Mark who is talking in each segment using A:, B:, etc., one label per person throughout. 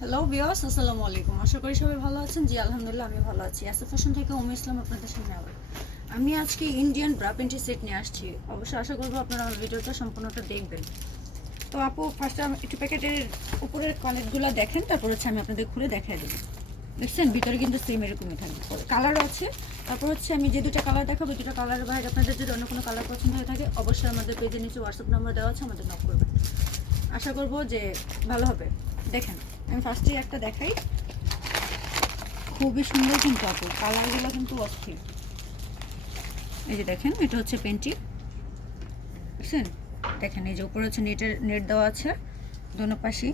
A: Hello বিয়াস আসসালামু আলাইকুম। আশা করি সবাই ভালো আছেন। জি, আলহামদুলিল্লাহ, আমি ভালো আছি। অ্যাসে ফ্যাশন থেকে ওম ইসলাম আপনাদের সামনে আবার। আমি আজকে ইন্ডিয়ান ব্রা প্যান্টি সেট নিয়ে আসছি। অবশ্যই আশা করব আপনারা আমার ভিডিওটা সম্পূর্ণটা দেখবেন। তো আপু ফার্স্টে একটু প্যাকেটের উপরের কানেক্টগুলো দেখেন, তারপর হচ্ছে আমি আপনাদের খুলে দেখাই দেবো। দেখছেন? ভিতরে কিন্তু সেম এরকমই থাকবে কালারও আছে। তারপর হচ্ছে আমি যে দুটো কালার দেখাবো, দুটো কালারের বাইরে আপনাদের যদি অন্য কোনো কালার পছন্দ হয়ে থাকে, অবশ্যই আমাদের পেজের নিচে হোয়াটসঅ্যাপ নাম্বার দেওয়া আছে, আমাদের নক করবেন। আশা করব যে ভালো হবে। দেখেন। আমি ফার্স্টে একটা দেখাই। খুবই সুন্দর কিন্তু আপু কালারগুলো কিন্তু অস্থির। এই যে দেখেন এটা হচ্ছে পেন্টি। বুঝছেন? দেখেন এই যে উপরে হচ্ছে নেটের নেট দেওয়া আছে। দোনো পাশেই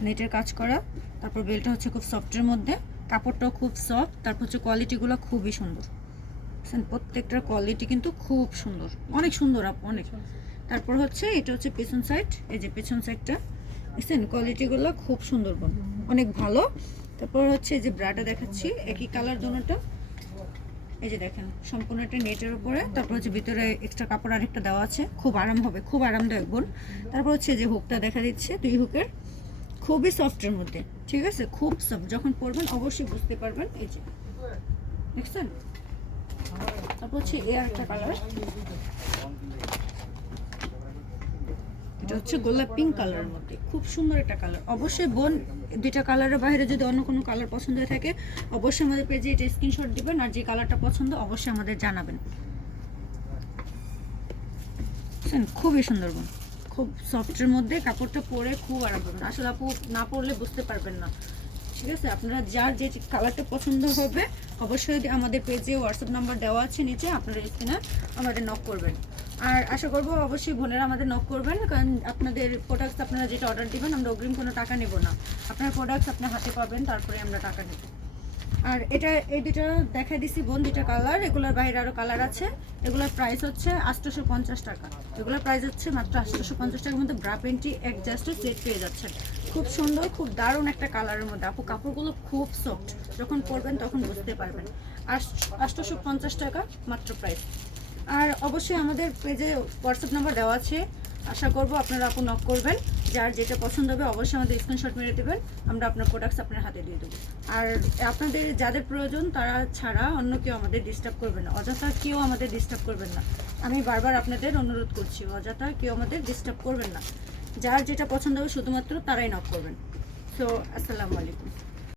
A: নেটের কাজ করা। তারপর বেলটা হচ্ছে খুব সফটের মধ্যে। কাপড়টাও খুব সফট তারপর হচ্ছে কোয়ালিটিগুলো খুবই সুন্দর। বুঝছেন? প্রত্যেকটার কোয়ালিটি কিন্তু খুব সুন্দর। অনেক সুন্দর আপু অনেক। তারপর হচ্ছে এটা হচ্ছে পেছন সাইড এই যে পেছন সাইডটা বুঝছেন কোয়ালিটিগুলো খুব সুন্দর বোন অনেক ভালো। তারপর হচ্ছে যে ব্রাটা দেখাচ্ছি, একই কালার দোনোটা। এই যে দেখেন, সম্পূর্ণ একটা নেটের উপরে। তারপর হচ্ছে ভিতরে এক্সট্রা কাপড় আরেকটা দেওয়া আছে। খুব আরাম হবে, খুব আরামদায়ক বোন। তারপর হচ্ছে যে হুকটা দেখা দিচ্ছে, দুই হুকের খুবই সফটের মধ্যে, ঠিক আছে? খুব সফট যখন পরবেন অবশ্যই বুঝতে পারবেন। এই যে, দেখছেন? তারপর হচ্ছে এ একটা কালার এটা হচ্ছে গোলাপ পিঙ্ক কালারের মধ্যে। খুব সুন্দর একটা কালার অবশ্যই বোন, দুইটা কালারের বাইরে যদি অন্য কোনো কালার পছন্দ হয়ে থাকে, অবশ্যই আমাদের পেজে এটা স্ক্রিনশট দিবেন আর যে কালারটা পছন্দ, অবশ্যই আমাদের জানাবেন? খুবই সুন্দর বোন। খুব সফটের মধ্যে, কাপড়টা পরে খুব আরাম আসলে আপু না পরলে বুঝতে পারবেন না। ঠিক আছে? আপনারা যার যে কালারটা পছন্দ হবে, অবশ্যই আমাদের পেজে হোয়াটসঅ্যাপ নাম্বার দেওয়া আছে নিচে, আপনারা স্ক্রিনে আমাদের নক করবেন। আর আশা করব অবশ্যই বোনেরা আমাদের নক করবেন, কারণ আপনাদের প্রোডাক্টস আপনারা যেটা অর্ডার দিবেন, আমরা অগ্রিম কোনো টাকা নেব না। আপনার প্রোডাক্টস আপনার হাতে পাবেন, তারপরে আমরা টাকা নেব। আর এটা, এই দুটো দেখা দিছি বোন দুটা কালার এগুলোর বাইরে আরও কালার আছে। এগুলোর প্রাইস হচ্ছে আটশোশো পঞ্চাশ টাকা। এগুলোর প্রাইস হচ্ছে মাত্র আটশোশো পঞ্চাশ টাকার মধ্যে ব্রা প্যান্টি অ্যাডজাস্টের সেট পেয়ে যাচ্ছেন। খুব সুন্দর, খুব দারুণ একটা কালারের মধ্যে। আপু, কাপড়গুলো খুব সফট যখন পরবেন তখন বুঝতে পারবেন। আর আটশোশো পঞ্চাশ টাকা মাত্র প্রাইস আর অবশ্যই আমাদের পেজে হোয়াটসঅ্যাপ নাম্বার দেওয়া আছে। আশা করব আপনারা আপু নক করবেন। যার যেটা পছন্দ হবে অবশ্যই আমাদের স্ক্রিনশট মেরে দেবেন। আমরা আপনার প্রোডাক্টস আপনার হাতে দিয়ে দেবো। আর আপনাদের যাদের প্রয়োজন, তারা ছাড়া অন্য কেউ আমাদের ডিস্টার্ব করবেন না। অযথা কেউ আমাদের ডিস্টার্ব করবেন না। আমি বারবার আপনাদের অনুরোধ করছি, অযথা কেউ আমাদের ডিস্টার্ব করবেন না। যার যেটা পছন্দ হবে শুধুমাত্র তারাই নক করবেন। সো আসসালামু আলাইকুম।